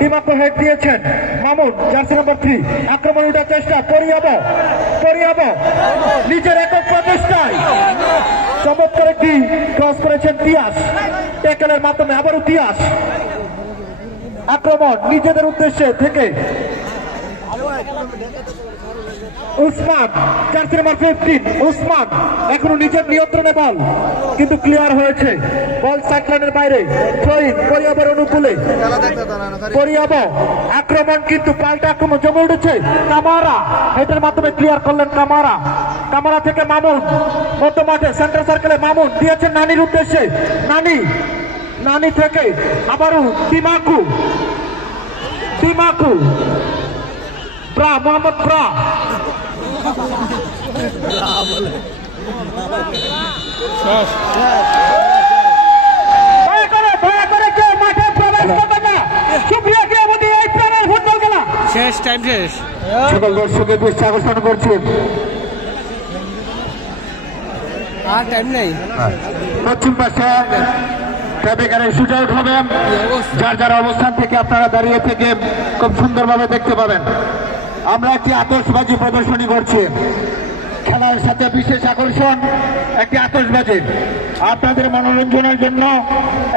ডিমাকু head দিয়েছেন Mamun, jersey number 3। আক্রমণ উঠার চেষ্টা, পরিয়াব নিজের একক প্রচেষ্টায় চমৎকার একটি ক্রস করেছেন তিয়াস, ট্যাকেলের মাধ্যমে আবারও তিয়াস। আক্রমণ নিজেদের উদ্দেশ্যে থেকে উসমান, জার্সি নাম্বার 15 উসমান এখনো নিজের নিয়ন্ত্রণে বল, কিন্তু ক্লিয়ার হয়েছে বল সাইডলাইনের বাইরে। পরিয়াবের অনুকূলে পরিয়াব, আক্রমণ কিন্তু পাল্টা আক্রমণ জমে উঠেছে। কামারা এটার মাধ্যমে ক্লিয়ার করলেন কামারা থেকে মামুন, মধ্য মাঠে সেন্টার সার্কেলে মামুন দিয়েছেন নানির উদ্দেশ্যে। নানি থেকে আবারও ডিমাকু মোহাম্মদ ব্রা দয়া করে কেউ মাঠে প্রবেশ করবে না। সুপ্রিয় ক্রীড়ামন্ত্রী, এই প্রাণের ফুটবল খেলা শেষ, টাইম শেষ। সকল দর্শকের দৃষ্টি আকর্ষণ করছেন, আর টাইম নেই। পশ্চিম পাশে ট্রাফিকারের শুট আউট হবে, যার অবস্থান থেকে আপনারা দাঁড়িয়ে থেকে খুব সুন্দরভাবে দেখতে পাবেন। আমরা একটি আতশবাজি প্রদর্শনী করছি, খেলার সাথে বিশেষ আকর্ষণ একটি আতশবাজি। আপনাদের মনোরঞ্জনের জন্য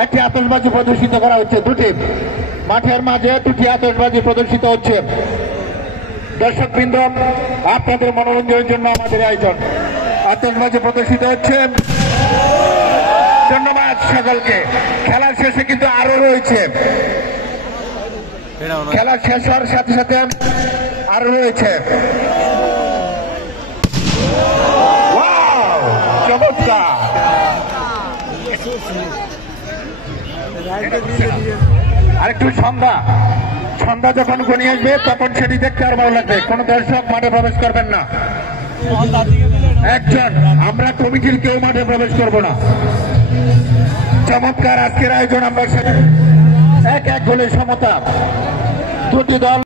একটি আতশবাজি প্রদর্শিত করা হচ্ছে। মাঠের মাঝে দুটি আতশবাজি প্রদর্শিত হচ্ছে। দর্শকবৃন্দ, আপনাদের মনোরঞ্জনের জন্য আমাদের আয়োজন আতশবাজি প্রদর্শিত হচ্ছে। ধন্যবাদ সকলকে। খেলার শেষে কিন্তু আরো রয়েছে, খেলা শেষ হওয়ার সাথে সাথে আরো রয়েছে। চমৎকার! আরেকটু সন্ধ্যা যখন ঘনিয়ে আসবে তখন সেটি দেখতে আর ভালো লাগবে। কোন দর্শক মাঠে প্রবেশ করবেন না, আমরা কমিটির কেউ মাঠে প্রবেশ করব না। চমৎকার আজকের আয়োজন। আমরা 1-1 গোলে সমতা, দুটি দল